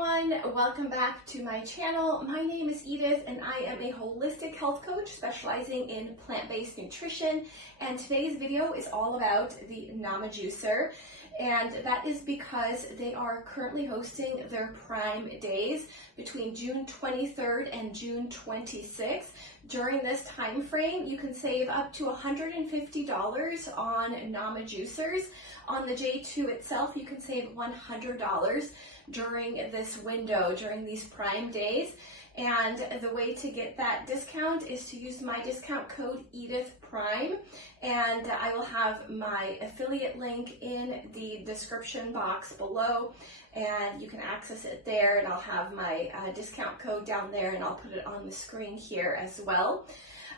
everyone, welcome back to my channel. My name is Edith and I am a holistic health coach specializing in plant-based nutrition, and today's video is all about the Nama Juicer, and that is because they are currently hosting their Prime Days between June 23rd and June 26th. During this time frame, you can save up to $150 on Nama Juicers. On the J2 itself, you can save $100 during this window, during these Prime Days. And the way to get that discount is to use my discount code EDITHPRIME, and I will have my affiliate link in the description box below, and you can access it there, and I'll have my discount code down there, and I'll put it on the screen here as well.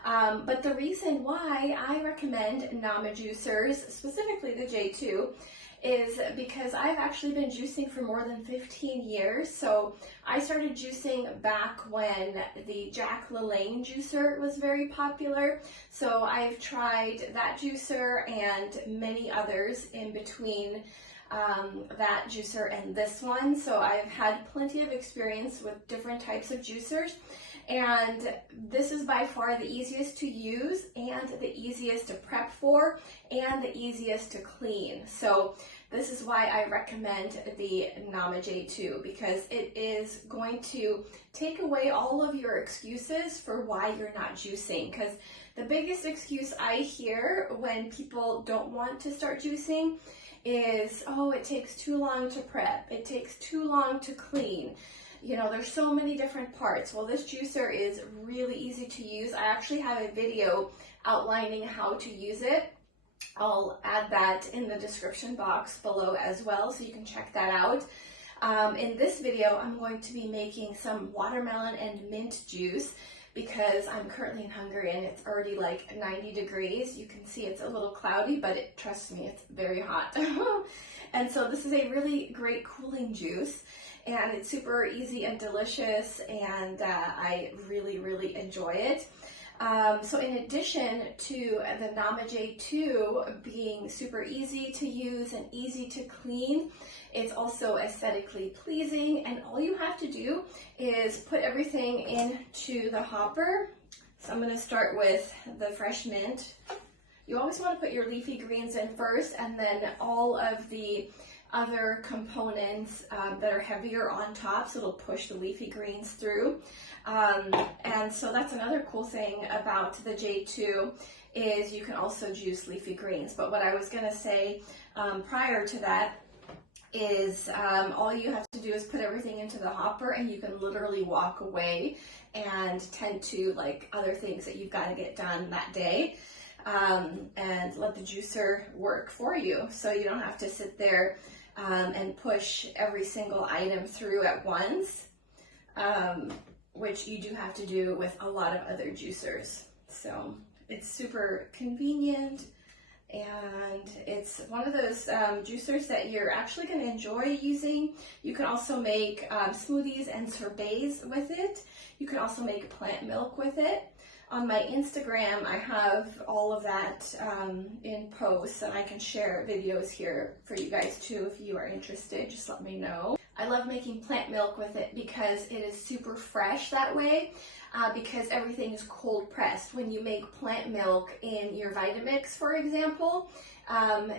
But the reason why I recommend Nama Juicers, specifically the J2, is because I've actually been juicing for more than 15 years. So I started juicing back when the Jack LaLanne juicer was very popular. So I've tried that juicer and many others in between that juicer and this one. So I've had plenty of experience with different types of juicers. And this is by far the easiest to use and the easiest to prep for and the easiest to clean. So this is why I recommend the Nama J2, because it is going to take away all of your excuses for why you're not juicing. Because the biggest excuse I hear when people don't want to start juicing is, oh, it takes too long to prep, it takes too long to clean. You know, there's so many different parts. Well, this juicer is really easy to use. I actually have a video outlining how to use it. I'll add that in the description box below as well, so you can check that out. In this video, I'm going to be making some watermelon and mint juice because I'm currently in Hungary and it's already like 90 degrees. You can see it's a little cloudy, but trust me, it's very hot. And so this is a really great cooling juice, and it's super easy and delicious, and I really enjoy it. So in addition to the Nama J2 being super easy to use and easy to clean, it's also aesthetically pleasing, and all you have to do is put everything into the hopper. So I'm going to start with the fresh mint. You always want to put your leafy greens in first, and then all of the other components that are heavier on top, so it'll push the leafy greens through. And so that's another cool thing about the J2 is you can also juice leafy greens. But what I was going to say prior to that is all you have to do is put everything into the hopper, and you can literally walk away and tend to like other things that you've got to get done that day. And let the juicer work for you, so you don't have to sit there and push every single item through at once, which you do have to do with a lot of other juicers. So it's super convenient, and it's one of those juicers that you're actually going to enjoy using. You can also make smoothies and sorbets with it. You can also make plant milk with it. On my Instagram, I have all of that in posts, and I can share videos here for you guys too if you are interested. Just let me know. I love making plant milk with it because it is super fresh that way, because everything is cold pressed. When you make plant milk in your Vitamix, for example,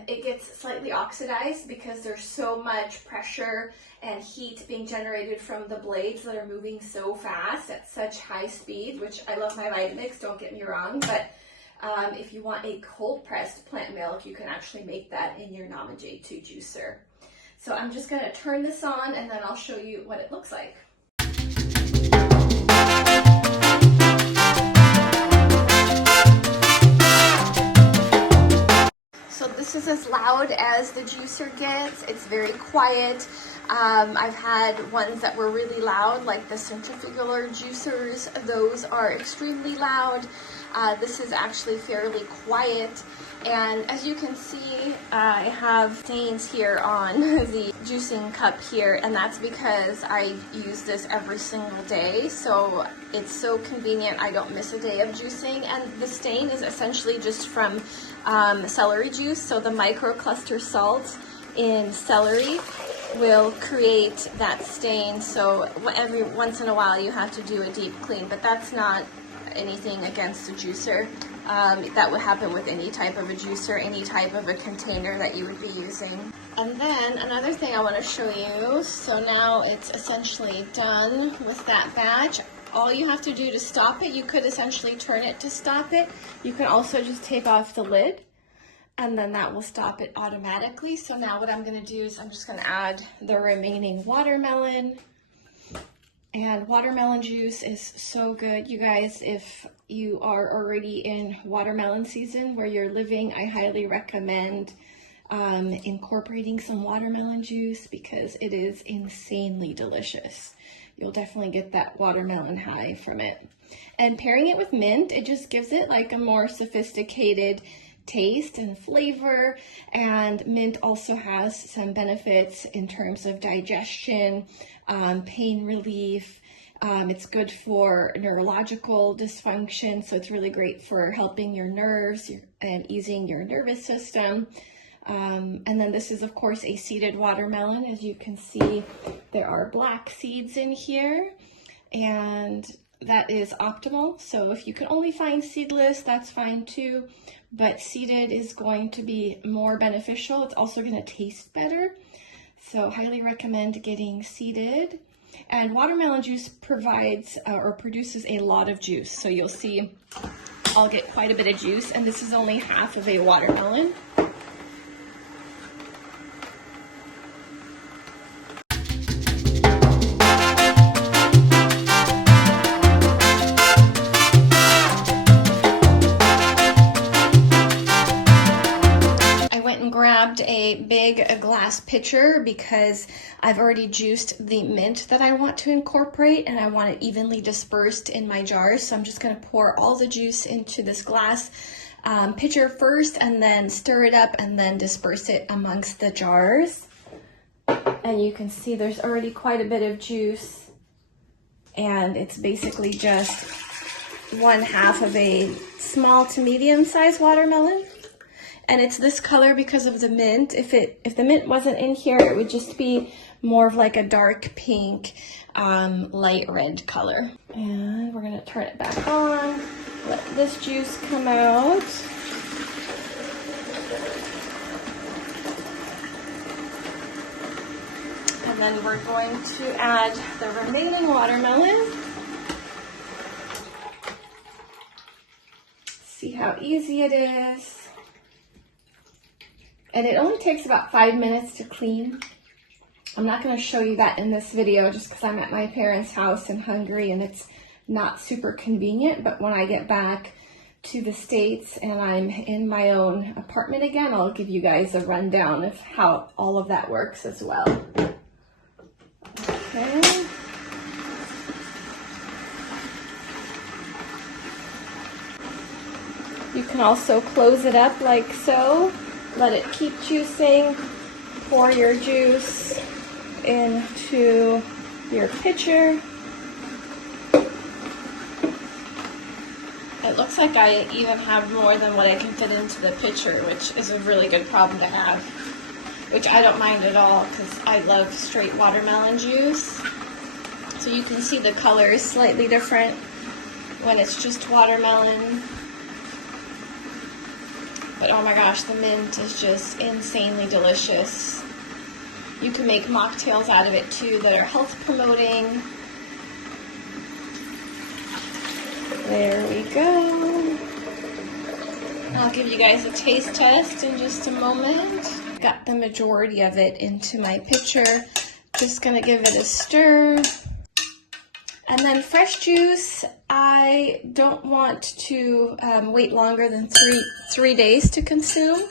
it gets slightly oxidized because there's so much pressure and heat being generated from the blades that are moving so fast at such high speed, which I love my Vitamix, don't get me wrong, but if you want a cold pressed plant milk, you can actually make that in your Nama J2 juicer. So I'm just going to turn this on, and then I'll show you what it looks like. So this is as loud as the juicer gets. It's very quiet. I've had ones that were really loud, like the centrifugal juicers. Those are extremely loud. This is actually fairly quiet. And as you can see, I have stains here on the juicing cup here, and that's because I use this every single day. So it's so convenient. I don't miss a day of juicing. And the stain is essentially just from celery juice. So the microcluster salts in celery will create that stain. So every once in a while you have to do a deep clean, but that's not anything against the juicer. That would happen with any type of a juicer, any type of a container that you would be using. And then another thing I want to show you, so now it's essentially done with that batch. All you have to do to stop it, you could essentially turn it to stop it. You can also just take off the lid, and then that will stop it automatically. So now what I'm going to do is I'm just going to add the remaining watermelon. And watermelon juice is so good. You guys, if you are already in watermelon season where you're living, I highly recommend incorporating some watermelon juice because it is insanely delicious. You'll definitely get that watermelon high from it. And pairing it with mint, it just gives it like a more sophisticated taste and flavor. And mint also has some benefits in terms of digestion, pain relief. It's good for neurological dysfunction, so it's really great for helping your nerves and easing your nervous system. And then this is, of course, a seeded watermelon. As you can see, there are black seeds in here, and that is optimal. So if you can only find seedless, that's fine too, but seeded is going to be more beneficial. It's also going to taste better. So highly recommend getting seeded. And watermelon juice provides or produces a lot of juice. So you'll see I'll get quite a bit of juice, and this is only half of a watermelon. Grabbed a big glass pitcher because I've already juiced the mint that I want to incorporate, and I want it evenly dispersed in my jars. So I'm just going to pour all the juice into this glass pitcher first, and then stir it up and then disperse it amongst the jars. And you can see there's already quite a bit of juice, and it's basically just 1/2 of a small to medium sized watermelon. And it's this color because of the mint. If the mint wasn't in here, it would just be more of like a dark pink, light red color. And we're gonna turn it back on, let this juice come out. And then we're going to add the remaining watermelon. See how easy it is. And it only takes about 5 minutes to clean. I'm not going to show you that in this video just because I'm at my parents' house in Hungary and it's not super convenient. But when I get back to the States and I'm in my own apartment again, I'll give you guys a rundown of how all of that works as well. Okay. You can also close it up like so. Let it keep juicing. Pour your juice into your pitcher. It looks like I even have more than what I can fit into the pitcher, which is a really good problem to have, which I don't mind at all because I love straight watermelon juice. So you can see the color is slightly different when it's just watermelon. But oh my gosh, the mint is just insanely delicious. You can make mocktails out of it too that are health promoting. There we go. I'll give you guys a taste test in just a moment. Got the majority of it into my pitcher. Just gonna give it a stir. And then fresh juice, I don't want to wait longer than three days to consume.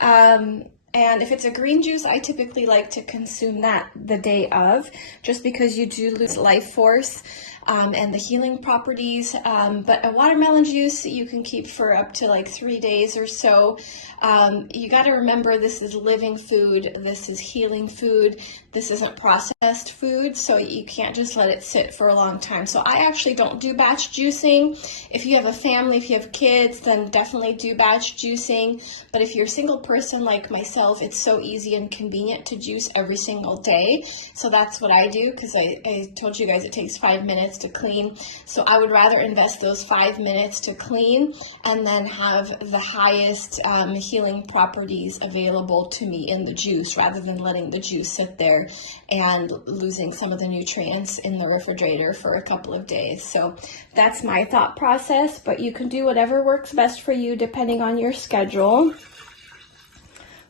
And if it's a green juice, I typically like to consume that the day of, just because you do lose life force and the healing properties. But a watermelon juice you can keep for up to like 3 days or so. You got to remember, this is living food, this is healing food, this isn't processed food, so you can't just let it sit for a long time. So I actually don't do batch juicing. If you have a family, if you have kids, then definitely do batch juicing. But if you're a single person like myself, it's so easy and convenient to juice every single day. So that's what I do, because I told you guys it takes 5 minutes to clean. So I would rather invest those 5 minutes to clean and then have the highest healing properties available to me in the juice, rather than letting the juice sit there and losing some of the nutrients in the refrigerator for a couple of days. So that's my thought process, but you can do whatever works best for you depending on your schedule.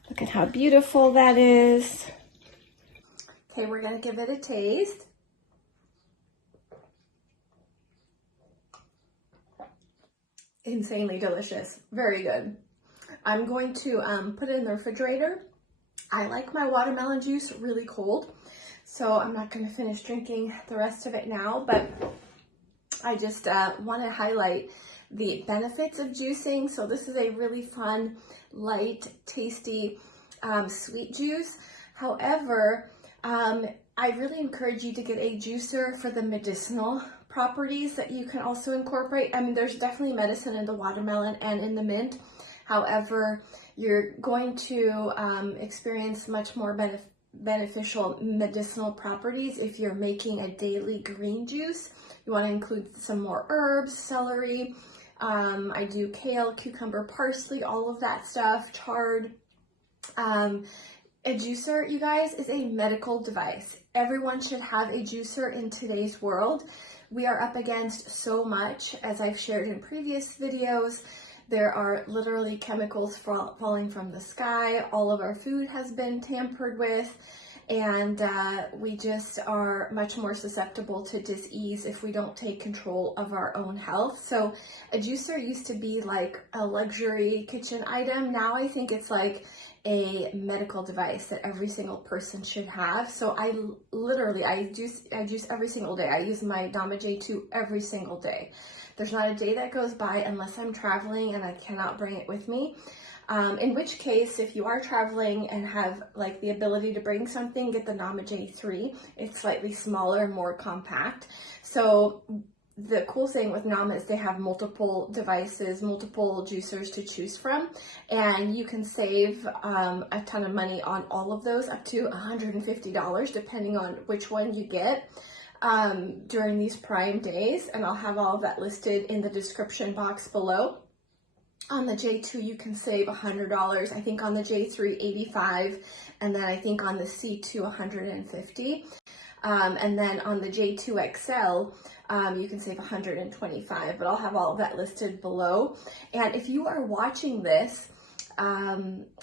Look at how beautiful that is. Okay, we're gonna give it a taste. Insanely delicious, very good. I'm going to put it in the refrigerator. I like my watermelon juice really cold, so I'm not going to finish drinking the rest of it now, but I just want to highlight the benefits of juicing. So this is a really fun, light, tasty, sweet juice. However, I really encourage you to get a juicer for the medicinal properties that you can also incorporate. I mean, there's definitely medicine in the watermelon and in the mint. However, you're going to experience much more beneficial medicinal properties if you're making a daily green juice. You want to include some more herbs, celery. I do kale, cucumber, parsley, all of that stuff, chard. A juicer, you guys, is a medical device. Everyone should have a juicer in today's world. We are up against so much, as I've shared in previous videos. There are literally chemicals falling from the sky. All of our food has been tampered with, and we just are much more susceptible to disease if we don't take control of our own health. So a juicer used to be like a luxury kitchen item. Now I think it's like a medical device that every single person should have. So I juice every single day. I use my Dama J2 every single day. There's not a day that goes by unless I'm traveling and I cannot bring it with me. In which case, if you are traveling and have like the ability to bring something, get the Nama J3. It's slightly smaller and more compact. So the cool thing with Nama is they have multiple devices, multiple juicers to choose from, and you can save a ton of money on all of those, up to $150 depending on which one you get during these Prime days, and I'll have all of that listed in the description box below. On the J2 you can save $100, I think on the J3 $85, and then I think on the C2 $150. And then on the J2 XL, you can save $125, but I'll have all of that listed below. And if you are watching this,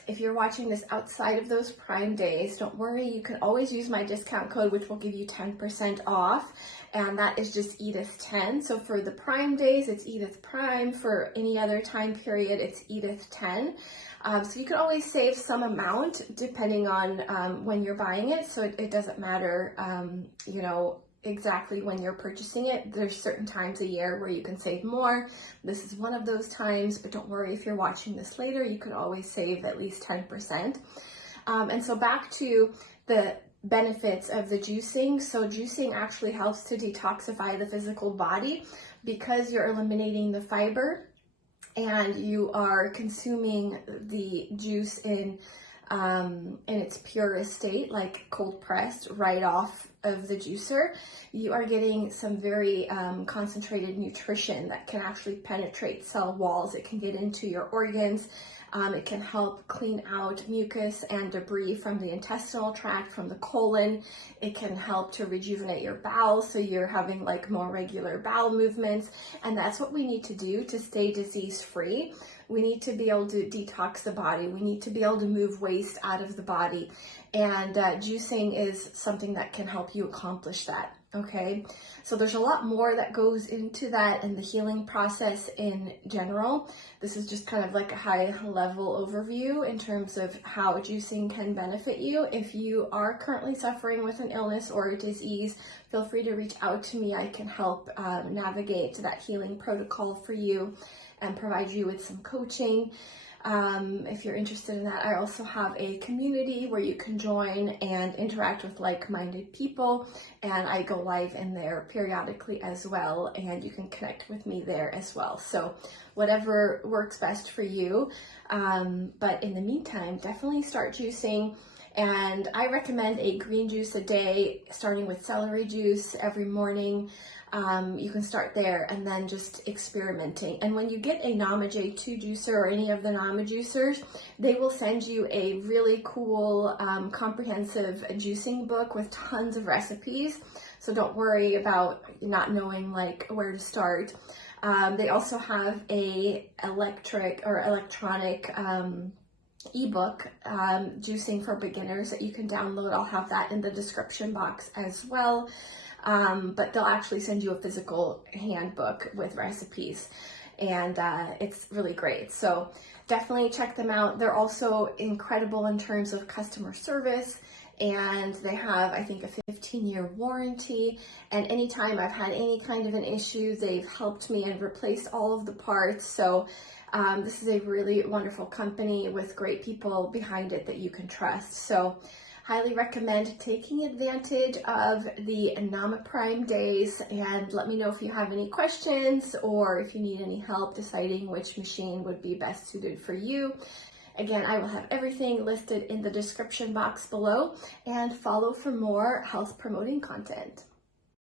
if you're watching this outside of those Prime days, don't worry, you can always use my discount code, which will give you 10% off, and that is just EDITH10. So for the Prime days, it's EDITHPRIME. For any other time period, it's EDITH10. So you can always save some amount depending on when you're buying it. So it doesn't matter, you know, exactly when you're purchasing it. There's certain times a year where you can save more. This is one of those times, but don't worry, if you're watching this later, you can always save at least 10%. And so back to the benefits of the juicing. So juicing actually helps to detoxify the physical body because you're eliminating the fiber and you are consuming the juice in its purest state, like cold pressed right off of the juicer. You are getting some very concentrated nutrition that can actually penetrate cell walls. It can get into your organs. It can help clean out mucus and debris from the intestinal tract, from the colon. It can help to rejuvenate your bowels, so you're having like more regular bowel movements. And that's what we need to do to stay disease free. We need to be able to detox the body. We need to be able to move waste out of the body. And juicing is something that can help you accomplish that. Okay, so there's a lot more that goes into that in the healing process in general. This is just kind of like a high level overview in terms of how juicing can benefit you. If you are currently suffering with an illness or a disease, feel free to reach out to me. I can help navigate that healing protocol for you and provide you with some coaching. If you're interested in that, I also have a community where you can join and interact with like-minded people, and I go live in there periodically as well, and you can connect with me there as well. So whatever works best for you. But in the meantime, definitely start juicing. And I recommend a green juice a day, starting with celery juice every morning. You can start there and then just experimenting. And when you get a Nama J2 juicer or any of the Nama juicers, they will send you a really cool comprehensive juicing book with tons of recipes. So don't worry about not knowing like where to start. They also have a electronic ebook, juicing for beginners, that you can download. I'll have that in the description box as well. But they'll actually send you a physical handbook with recipes, and it's really great. So definitely check them out. They're also incredible in terms of customer service, and they have, I think, a 15-year warranty. And anytime I've had any kind of an issue, they've helped me and replaced all of the parts. So this is a really wonderful company with great people behind it that you can trust. So highly recommend taking advantage of the EDITHPRIME days, and let me know if you have any questions or if you need any help deciding which machine would be best suited for you. Again, I will have everything listed in the description box below, and follow for more health promoting content.